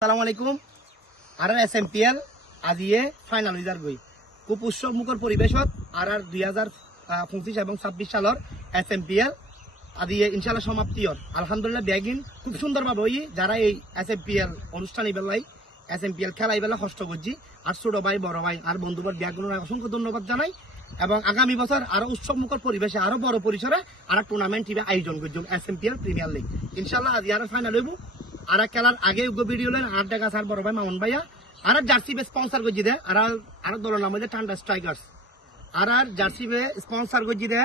আসসালামু আলাইকুম। আর SMPL আজিয়ে ফাইনাল রিজাল্ট গই খুব উৎসব মুখর পরিবেশত আর 2025 এবং 26 সালের SMPL আজিয়ে ইনশাআল্লাহ সমাপ্তি হল। আলহামদুলিল্লাহ ব্যাগিন খুব সুন্দরভাবে হই যারা এই SMPL অনুষ্ঠান ইবেলাই SMPL খেলা ইবেলা কষ্ট করছি আর ছোট ভাই বড় ভাই আর বন্ধুবার ব্যাগগুলোর অসংখ্য ধন্যবাদ জানাই এবং আগামী বছর আরো উৎসব মুখর পরিবেশে আরো বড় পরিসরে আর টুর্নামেন্ট আয়োজন করছি SMPL প্রিমিয়ার লিগ। ইনশাআল্লাহ আজ আর ফাইনাল হইব। আর খেলার আগে ভিডিও লেন আর দেখা স্যার বড় ভাই মামুন ভাইয়া আর জার্সি বে স্পন্সর করছি দে আর দলের নাম হচ্ছে ঠান্ডা স্ট্রাইকার্স আর জার্সি বে স্পন্সর করছি দে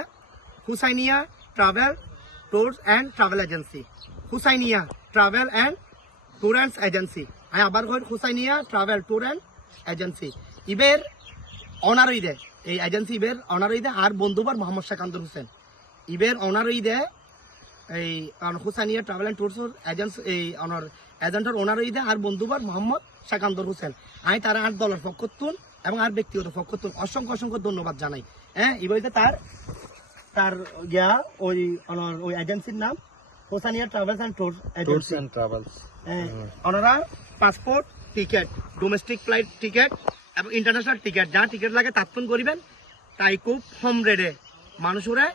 Husainiya travel tours and travel agency. Husainiya travel and tours agency আই আবার কই Husainiya travel tour and agency ইবের অনার হই দে এই এজেন্সি ইবের অনার হই দে আর বন্ধুবার মোহাম্মদ শাকান্দর হোসেন ইবের অনার হই দে এই Husainiya travel and tours agency এই অনার এজেন্টের ওনার হই দে আর বন্ধুবার মোহাম্মদ শাকান্দর হোসেন আমি তারা আর দলের পক্ষতুন এবং আর ব্যক্তিগত পক্ষতুন অসংখ্য অসংখ্য ধন্যবাদ জানাই। হ্যাঁ ইবইতে তার তার গিয়া ওই অনার ওই এজেন্সির নাম Husainiya travels and tours agency and travels. ওনারা passport ticket domestic flight ticket এবং ইন্টারন্যাশনাল টিকেট যা টিকেট লাগে তাৎক্ষণ করিবেন তাই খুব হোম রেডে মানুষরা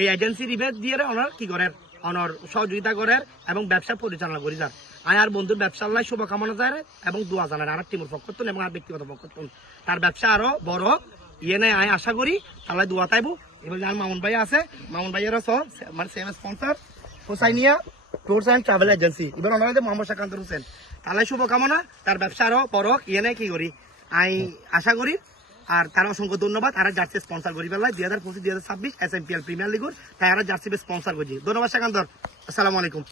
এই এজেন্সির ইভেন্ট দিয়ে ওনার কি করেন অনর সহযোগিতা করেন এবং ব্যবসা পরিচালনা করি যান আয় আর বন্ধুর ব্যবসা আল্লাহ শুভকামনা যায় এবং দোয়া জানার আর টিমের পক্ষতুন এবং আর ব্যক্তিগত পক্ষতুন তার ব্যবসা আরো বড় ইয়ে নেই আয় আশা করি আল্লাহ দোয়া তাইব। এবার যার মামুন ভাই আছে মামুন ভাইয়েরও সব মানে same sponsor Husainia tours and travel agency এবার ওনারা মোহাম্মদ শাকান্দর হোসেন তাহলে শুভকামনা তার ব্যবসা আরো বড় ইয়ে নেই কি করি আই আশা করি আর তার অসংখ্য ধন্যবাদ আর জার্সি স্পন্সর করি পেলাই 2025-2026 SMPL প্রিমিয়ার লিগুর তাই আর জার্সি স্পন্সর করছি। ধন্যবাদ শাকান্দর। আসসালামু আলাইকুম।